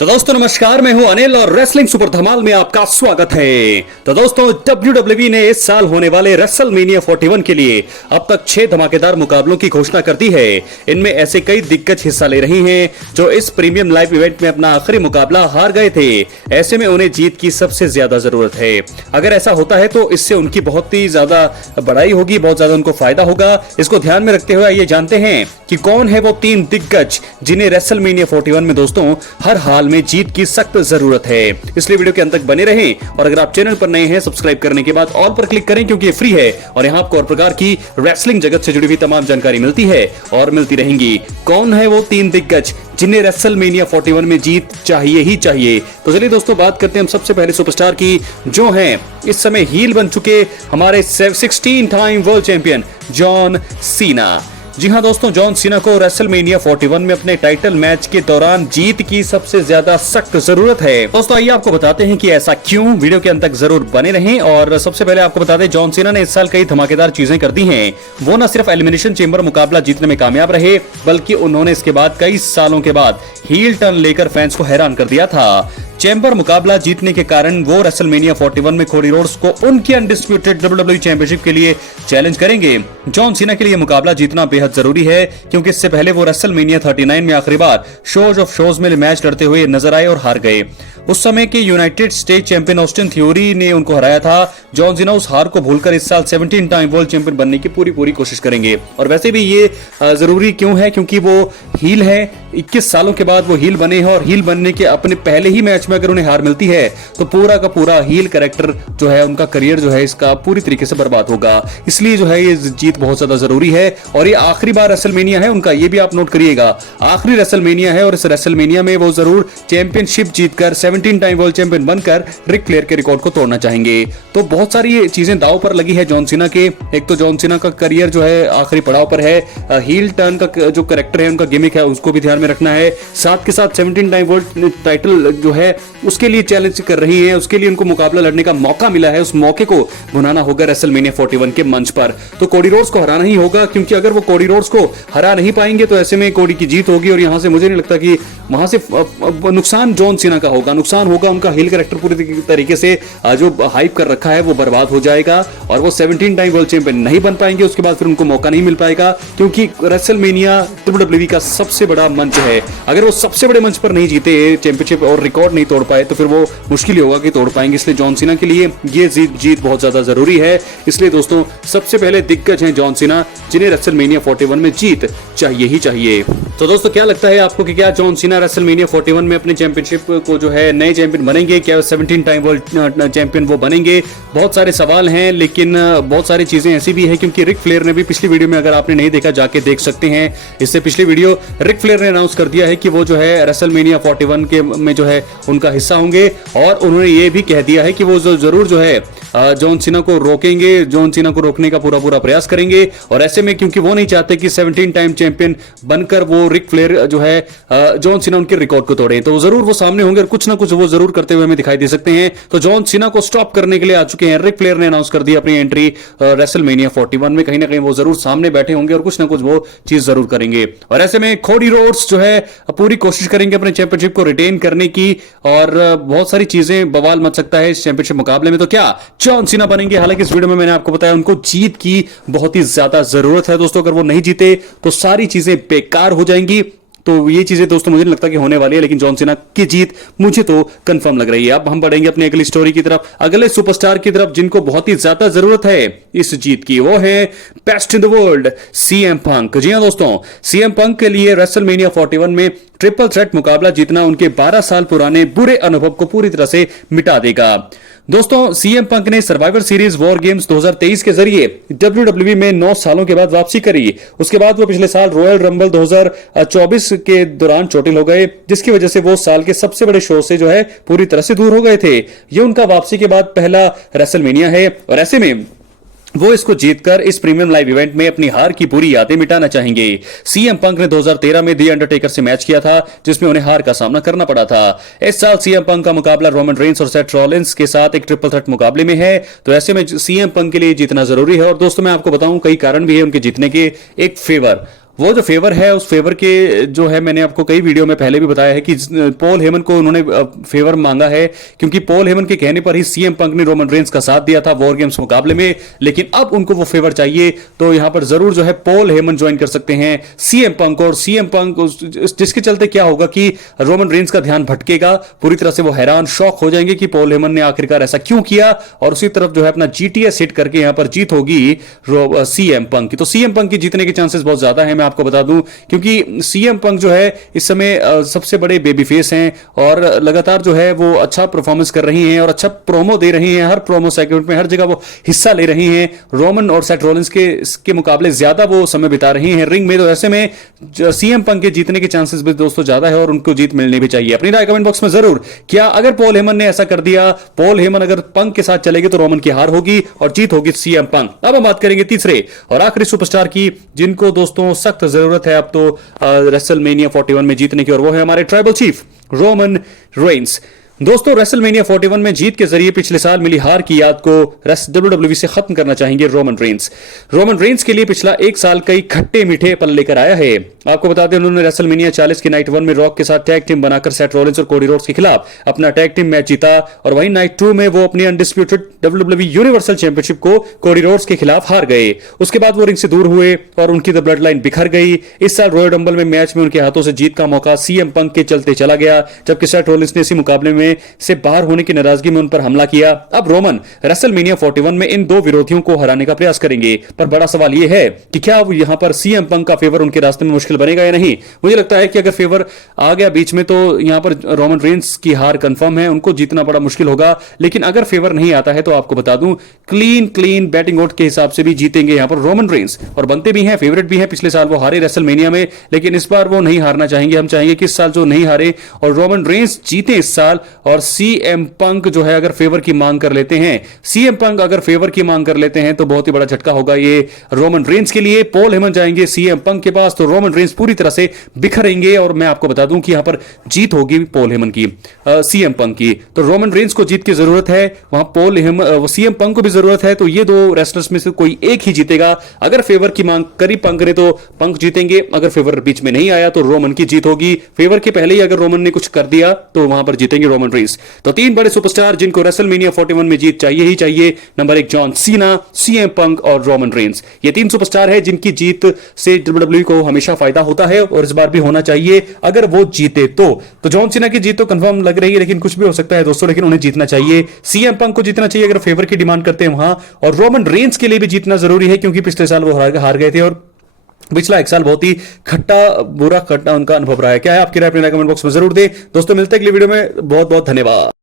तो दोस्तों नमस्कार, मैं हूं अनिल और रेसलिंग सुपर धमाल में आपका स्वागत है। तो दोस्तों WWE ने इस साल होने वाले रेसलमेनिया 41 के लिए अब तक 6 धमाकेदार मुकाबलों की घोषणा कर दी है। इनमें ऐसे कई दिग्गज हिस्सा ले रही हैं जो इस प्रीमियम लाइव इवेंट में अपना आखिरी मुकाबला हार गए थे। ऐसे में उन्हें जीत की सबसे ज्यादा जरूरत है। अगर ऐसा होता है तो इससे उनकी बहुत ही ज्यादा बढ़ाई होगी, बहुत ज्यादा उनको फायदा होगा। इसको ध्यान में रखते हुए आइए जानते हैं कि कौन है वो 3 दिग्गज जिन्हें रेसलमेनिया 41 में दोस्तों हर हाल में जीत की सख्त जरूरत है। इसलिए वीडियो के अंत तक बने रहें और अगर आप चैनल पर नए हैं सब्सक्राइब करने के बाद ऑल पर क्लिक करें क्योंकि ये फ्री है और यहाँ आपको हर प्रकार की रेसलिंग जगत से जुड़ी हुई तमाम जानकारी मिलती है और मिलती रहेंगी। कौन है वो 3 दिग्गज जिन्हें रेसलमेनिया 41 में जीत चाहिए ही चाहिए? तो चलिए दोस्तों बात करते हैं हम सबसे पहले सुपरस्टार की, जो हैं इस समय हील बन चुके हमारे 16 time world champion John Cena. जी हां दोस्तों, जॉन सीना को रेसलमेनिया 41 में अपने टाइटल मैच के दौरान जीत की सबसे ज्यादा सख्त जरूरत है। दोस्तों आइए आपको बताते हैं कि ऐसा क्यों। वीडियो के अंत तक जरूर बने रहें। और सबसे पहले आपको बता दें, जॉन सीना ने इस साल कई धमाकेदार चीजें कर दी हैं। वो न सिर्फ एलिमिनेशन चेंबर मुकाबला जीतने में कामयाब रहे, बल्कि उन्होंने इसके बाद कई सालों के बाद हील टर्न लेकर फैंस को हैरान कर दिया था। चैंबर मुकाबला जीतने के कारण वो रेसलमेनिया 41 में कोडी रोड्स को उनकी अनडिस्प्यूटेड WWE चैंपियनशिप के लिए चैलेंज करेंगे। जॉन सीना के लिए मुकाबला जीतना बेहद जरूरी है क्योंकि इससे पहले वो रेसलमेनिया 39 में आखिरी बार शोज ऑफ शोज में मैच लड़ते हुए नजर आए और हार गए। उस समय के United state champion Austin theory ने उनको हराया था। जॉन सीना उस हार को भूलकर इस साल 17 टाइम वर्ल्ड चैंपियन बनने की पूरी कोशिश करेंगे। और वैसे भी ये जरूरी क्यों है? क्योंकि वो हील है, 21 सालों के बाद वो हील बने हैं और हील बनने के अपने पहले ही मैच में अगर उन्हें हार मिलती है तो पूरा का पूरा हील कैरेक्टर जो है, उनका करियर जो है इसका पूरी तरीके से बर्बाद होगा। इसलिए जो है ये जीत बहुत ज्यादा जरूरी है और ये आखिरी बार रेसलमेनिया है उनका, ये भी आप नोट करिएगा। आखिरी रेसलमेनिया है और इस रेसलमेनिया में वो जरूर चैंपियनशिप जीतकर 17 टाइम वर्ल्ड चैंपियन बनकर रिक फ्लेयर के रिकॉर्ड को तोड़ना चाहेंगे। तो बहुत सारी चीजें दांव पर लगी है जॉन सीना के। एक तो जॉन सीना का करियर जो है आखिरी पड़ाव पर है, हील टर्न का जो कैरेक्टर है, उनका गिमिक है, उसको भी ध्यान में रखना है। साथ के साथ 17 टाइम वर्ल्ड टाइटल जो है उसके लिए चैलेंज कर रही है, उसके लिए उनको मुकाबला लड़ने का मौका मिला है, उस मौके को भुनाना होगा रेसलमेनिया 41 के मंच पर। तो कोडी रोड्स को हराना ही होगा क्योंकि अगर वो कोडी रोड्स को हरा नहीं पाएंगे तो ऐसे में कोडी की जीत होगी और यहां से मुझे नहीं लगता कि वहां से नुकसान जॉन सीना का होगा, नुकसान होगा उनका हील कैरेक्टर पूरी तरीके से जो हाइप कर रखा है वो बर्बाद हो जाएगा और वो 17 टाइम वर्ल्ड चैंपियन नहीं बन पाएंगे। उसके बाद फिर उनको मौका नहीं मिल पाएगा क्योंकि रेसलमेनिया WWE का सबसे बड़ा मंच है। अगर वो सबसे बड़े मंच पर नहीं जीते चैंपियनशिप और रिकॉर्ड नहीं तोड़ पाए तो फिर वो मुश्किल ही होगा कि तोड़ पाएंगे। इसलिए जॉन सीना के लिए ये जीत बहुत ज्यादा जरूरी है। इसलिए दोस्तों सबसे पहले दिग्गज हैं जॉन सीना जिन्हें रेसलमेनिया 41 में जीत चाहिए ही चाहिए। तो दोस्तों क्या लगता है आपको कि क्या जॉन सीना रेसलमेनिया 41 में अपनी चैंपियनशिप को जो है नए चैंपियन बनेंगे? क्या 17 टाइम वर्ल्ड चैंपियन वो बनेंगे? बहुत सारे सवाल हैं, लेकिन बहुत सारी चीजें ऐसी भी है क्योंकि रिक फ्लेयर ने भी पिछली वीडियो में, अगर आपने नहीं देखा जाके देख सकते हैं, इससे पिछली वीडियो रिक फ्लेयर ने अनाउंस कर दिया है कि वो जो है रेसलमेनिया 41 के में जो है उनका हिस्सा होंगे और उन्होंने ये भी कह दिया है कि वो जरूर जो है जॉन सीना को रोकेंगे, जॉन सीना को रोकने का पूरा प्रयास करेंगे। और ऐसे में क्योंकि वो नहीं चाहते कि 17 टाइम चैंपियन बनकर वो रिक फ्लेयर जो है जॉन सीना उनके रिकॉर्ड को तोड़े, तो जरूर वो सामने होंगे और कुछ ना कुछ वो जरूर करते हुए हमें दिखाई दे सकते हैं। तो जॉन सीना को स्टॉप करने के लिए आ चुके हैं रिक फ्लेयर ने अनाउंस कर दिया अपनी एंट्री रेसलमेनिया 41 में। कहीं ना कहीं वो जरूर सामने बैठे होंगे और कुछ ना कुछ वो चीज जरूर करेंगे। और ऐसे में कोडी रोड्स जो है पूरी कोशिश करेंगे अपने चैंपियनशिप को रिटेन करने की और बहुत सारी चीजें बवाल मच सकता है इस चैंपियनशिप मुकाबले में। तो क्या जॉन सीना बनेंगे? हालांकि इस वीडियो में मैंने आपको बताया उनको जीत की बहुत ही ज्यादा जरूरत है दोस्तों। अगर वो नहीं जीते तो सारी चीजें बेकार हो जाएंगी। तो ये चीजें दोस्तों मुझे नहीं लगता कि होने वाली है, लेकिन जॉन सीना की जीत मुझे तो कंफर्म लग रही है। अब हम बढ़ेंगे अपनी अगली स्टोरी की तरफ, अगले सुपरस्टार की तरफ जिनको बहुत ही ज्यादा जरूरत है इस जीत की। वो है best in the world CM Punk. जी हां दोस्तों, सीएम पंक के लिए रेसलमेनिया 41 में ट्रिपल थ्रेट मुकाबला जीतना उनके 12 साल पुराने बुरे अनुभव को पूरी तरह से मिटा देगा। दोस्तों सीएम पंक ने सर्वाइवर सीरीज वॉर गेम्स 2023 के जरिए WWE में 9 सालों के बाद वापसी करी। उसके बाद वो पिछले साल रॉयल रंबल 2024 के दौरान चोटिल हो गए, जिसकी वजह से वो साल के सबसे बड़े शो से जो है पूरी तरह से दूर हो गए थे। ये उनका वापसी के बाद पहला रेसलमेनिया है और ऐसे में वो इसको जीतकर इस प्रीमियम लाइव इवेंट में अपनी हार की पूरी यादें मिटाना चाहेंगे। सीएम पंक ने 2013 में दी अंडरटेकर से मैच किया था जिसमें उन्हें हार का सामना करना पड़ा था। इस साल सीएम पंक का मुकाबला रोमन रेंस और सेथ रॉलिंस के साथ एक ट्रिपल थ्रेट मुकाबले में है। तो ऐसे में सीएम पंक के लिए जीतना जरूरी है और दोस्तों मैं आपको बताऊं कई कारण भी है उनके जीतने के। एक फेवर, वो जो फेवर है उस फेवर के जो है, मैंने आपको कई वीडियो में पहले भी बताया है कि पॉल हेमन को उन्होंने फेवर मांगा है, क्योंकि पॉल हेमन के कहने पर ही सीएम पंक ने रोमन रेंस का साथ दिया था वॉर गेम्स मुकाबले में, लेकिन अब उनको वो फेवर चाहिए, तो यहां पर जरूर जो है पॉल हेमन ज्वाइन कर सकते हैं सीएम पंक। और सीएम पंक जिसके चलते क्या होगा कि रोमन रेंस का ध्यान भटकेगा, पूरी तरह से वो हैरान शॉक हो जाएंगे कि पॉल हेमन ने आखिरकार ऐसा क्यों किया, और उसी तरफ जो है अपना जीटीएस हिट करके यहां पर जीत होगी सीएम पंक की। तो सीएम पंक की जीतने के चांसेस बहुत ज्यादा है, मैं आपको बता दूं, क्योंकि सीएम पंक जो है इस समय सबसे बड़े बेबी फेस हैं और लगातार जो है वो अच्छा परफॉर्मेंस कर रही हैं और अच्छा प्रोमो दे रही हैं, हर प्रोमो सेगमेंट में हर जगह वो हिस्सा ले रही हैं। रोमन और सेथ रॉलिंस के मुकाबले ज्यादा वो समय बिता रही हैं रिंग में, तो ऐसे में सीएम पंक के जीतने के चांसेस भी दोस्तों ज्यादा है और उनको जीत मिलनी भी चाहिए। अपनी राय कमेंट बॉक्स में जरूर, क्या अगर पॉल हेमन ने ऐसा कर दिया, पॉल हेमन अगर पंक के साथ चलेगी तो रोमन की हार होगी और जीत होगी सीएम पंक। अब हम बात करेंगे तीसरे और आखिरी सुपरस्टार की, जिनको दोस्तों सख्त जरूरत है अब तो रेसलमेनिया 41 में जीतने की, और वो है हमारे ट्राइबल चीफ रोमन रेंस। दोस्तों रेसलमेनिया 41 में जीत के जरिए पिछले साल मिली हार की याद को WWE से खत्म करना चाहेंगे रोमन रेंस। रोमन रेंस के लिए पिछला एक साल कई खट्टे मीठे पल लेकर आया है। आपको बता दें, उन्होंने रेसलमेनिया 40 की नाइट 1 में रॉक के साथ टैग टीम बनाकर सेथ रॉलिंस और कोडी रोड्स के खिलाफ अपना टैग टीम मैच जीता, और वहीं नाइट 2 में वो अपनी अनडिस्प्यूटेड WWE यूनिवर्सल चैंपियनशिप को कोडी रोड्स के खिलाफ हार गए। उसके बाद वो रिंग से दूर हुए और उनकी द ब्लड लाइन बिखर गई। इस साल रॉयल रंबल में मैच में उनके हाथों से जीत का मौका सीएम पंक के चलते चला गया, जबकि सेथ रॉलिंस ने इसी मुकाबले में से बाहर होने की नाराजगी में उन पर हमला किया। अब रोमन रेसलमेनिया 41 में इन दो विरोधियों को हराने का प्रयास करेंगे, पर बड़ा सवाल यह है कि क्या यहां पर सीएम पंक का फेवर उनके रास्ते में मुश्किल बनेगा या नहीं। मुझे लगता है कि अगर फेवर आ गया बीच में तो यहां पर रोमन रेंस की हार कंफर्म है, उनको जीतना बड़ा मुश्किल होगा। लेकिन अगर फेवर नहीं आता है तो आपको बता दूं, क्लीन बैटिंग ओट के हिसाब से भी जीतेंगे यहां पर रोमन रेंस, और बनते भी हैं, फेवरेट भी हैं। पिछले साल वो हारे रेसलमेनिया में, लेकिन इस बार वो नहीं हारना चाहेंगे। हम चाहेंगे कि इस साल जो नहीं हारे और रोमन रेंस जीते इस साल, और सीएम पंक जो है अगर फेवर की मांग कर लेते हैं, सीएम पंक अगर फेवर की मांग कर लेते हैं तो बहुत ही बड़ा झटका होगा ये रोमन रेंस के लिए। पॉल हेमन जाएंगे सीएम पंक के पास, तो रोमन रेंस पूरी तरह से बिखरेंगे, और मैं आपको बता दूं कि यहां पर जीत होगी पॉल हेमन की, सीएम पंक की। तो रोमन रेंस को जीत की जरूरत है, वहां पॉल हेमन सीएम पंक को भी जरूरत है, तो ये दो रेसलर्स में से कोई एक ही जीतेगा। अगर फेवर की मांग करी पंक ने तो पंक जीतेंगे, अगर फेवर बीच में नहीं आया तो रोमन की जीत होगी। फेवर के पहले ही अगर रोमन ने कुछ कर दिया तो वहां पर जीतेंगे रोमन रेंस। तो तीन बड़े सुपरस्टार जिनको रेसलमेनिया 41 में जीत चाहिए ही चाहिए, number 1 John Cena, CM Punk और रोमन रेंस। ये तीन सुपरस्टार है जिनकी जीत से WWE को हमेशा फायदा होता है, और इस बार भी होना चाहिए अगर वो जीते तो जॉन सीना की जीत तो कंफर्म लग रही है, लेकिन कुछ भी हो सकता है दोस्तों, लेकिन उन्हें जीतना चाहिए। सीएम पंक को जीतना चाहिए अगर फेवर की डिमांड करते हैं वहां, और रोमन रेंस के लिए भी जीतना जरूरी है, क्योंकि पिछले साल वो हार गए थे और पिछला एक साल बहुत ही बुरा खट्टा उनका अनुभव रहा है। क्या है आपकी राय, अपने कमेंट बॉक्स में जरूर दें। दोस्तों मिलते हैं अगली वीडियो में, बहुत बहुत धन्यवाद।